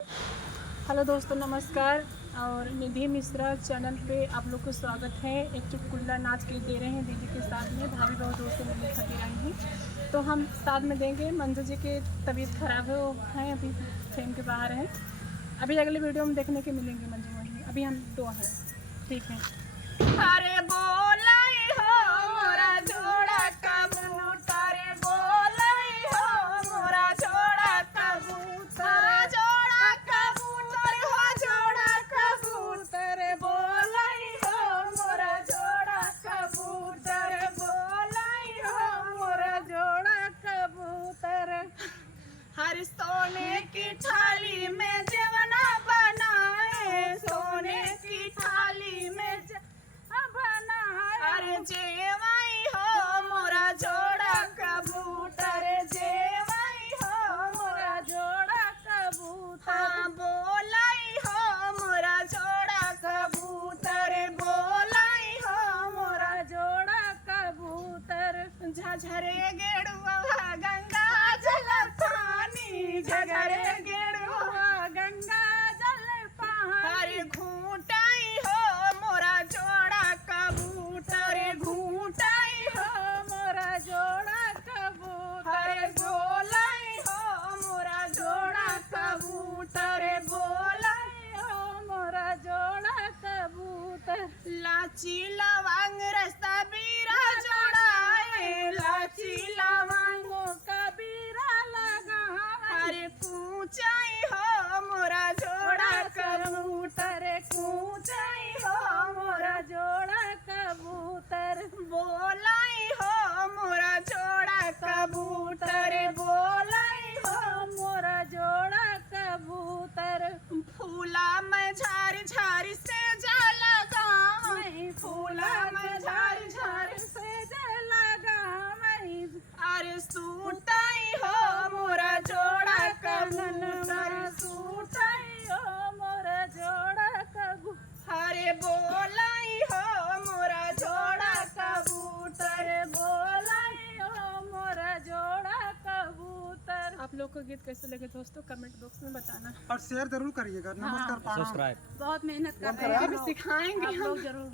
Hello दोस्तों, नमस्कार। और निधि मिश्रा चैनल पे आप लोग को स्वागत है। एक चुटकुला नाच के दे रहे हैं दीदी के साथ में। भाभी बहुत दूर से मिलने खातिर आई हैं, तो हम साथ में देंगे। मंजू जी की तबीयत खराब है, वो हैं अभी फ्रेम के बाहर हैं। अभी अगले वीडियो में देखने के मिलेंगे मंजू वहीं। अभी हम दो हैं, ठीक है। अरे बोलाई हो मोरा जोड़ा कबूतर, बोलाई हो मोरा जोड़ा कबूतर, जोड़ा कबूतर हो जोड़ा कबूतर, बोलाई हो मोरा जोड़ा कबूतर, बोलाई हो मोरा जोड़ा कबूतर। हर सोने की थाली में जवना बनाए, सोने की थाली में अरे जेवाई हो मोरा जोड़ा कबूतर, जेवाई हो मोरा जोड़ा कबूतर, हाँ बोलाई हो मोरा जोड़ा कबूतर, बोलाई हो मोरा जोड़ा कबूतर। झझरे गेड़ुआ गंगा जल पानी, झझरे गेड़ुआ गंगा जल पानी, अरे घूटाई हो मोरा जोड़ा कबूतर, घूटाई हो मोरा जोड़ा कबूतर, बोलाई हो मोरा जोड़ा कबूतर, बोलाई हो मोरा जोड़ा कबूतर। लाची लवंग रस्ता बीरा जोड़ाए, लाची लवंगों का बीरा लगा, अरे कूचाई हो मोरा जोड़ा कबूतर, कूचाई हो मोरा जोड़ा कबूतर, बोलाई हो मोरा जोड़ा कबूतर, बोलाई हो मोरा जोड़ा कबूतर। फूला में झारी झारी से जा लगा, फूला में झारी झारी से जा लगा, अरे सूटाई हो मोरा जोड़ा कबूतर, सूटाई हो मोरा जोड़ा कबूतर, अरे बोलाई हो मोरा जोड़ा कबूतर, बोलाई हो मोरा जोड़ा कबूतर। आप लोग को गीत कैसे लगे दोस्तों, कमेंट बॉक्स में बताना और शेयर जरूर करिएगा। नमस्कार, बहुत मेहनत कर रहे हैं, सिखाएंगे हम लोग जरूर।